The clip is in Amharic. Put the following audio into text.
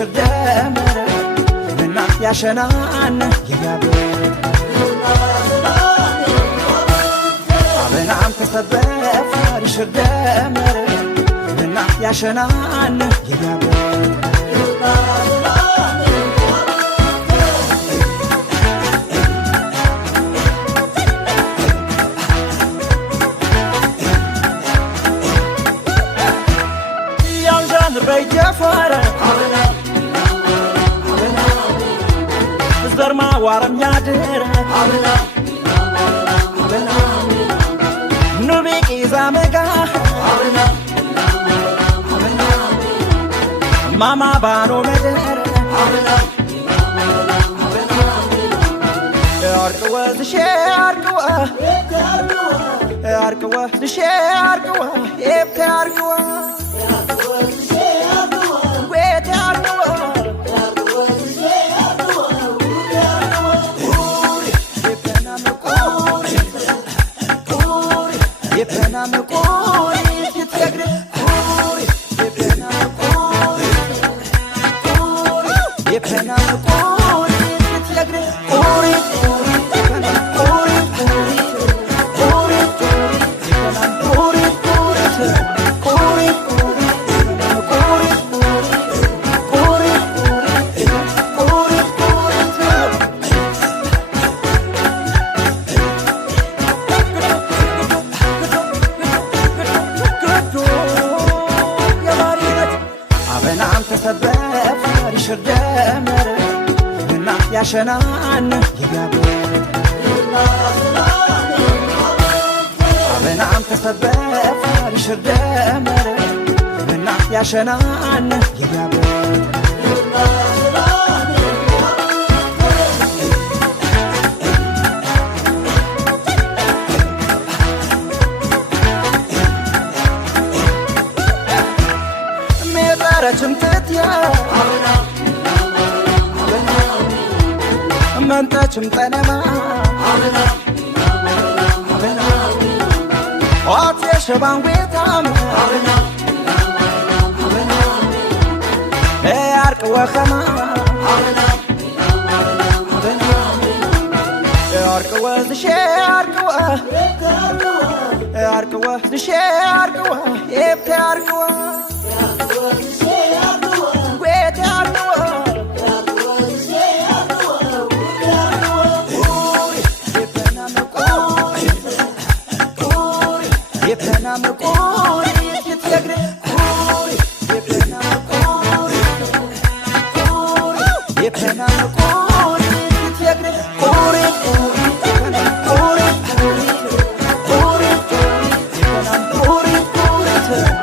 ሽርደመረ እና ያሸናን የያበ አበናም ተሰበፍ ሽርደመረ እና ያሸናን የያበ በይጀፈረ ዝርማ ዋረም ያድረ ኑቢቅ ዛመጋ ማማ ባኖ መደረ አርቅወ ዝሼ አርቅወ አርቅወ ዝሼ አርቅወ ኤብተ አርቅወ ሽርደመረ እና ያሸናን የያበ አበናም ተሰበፍ ሽርደመረ እና ያሸናን የያበ ሜጠረችም ትትያ መንጠችም ጠነማ ኦቴ ሸባንዌታም አርቅ ወኸማ አርቅወ ዝሼ አርቅወ አርቅወ ዝሼ አርቅወ ኤብተ አርቅወ Puri,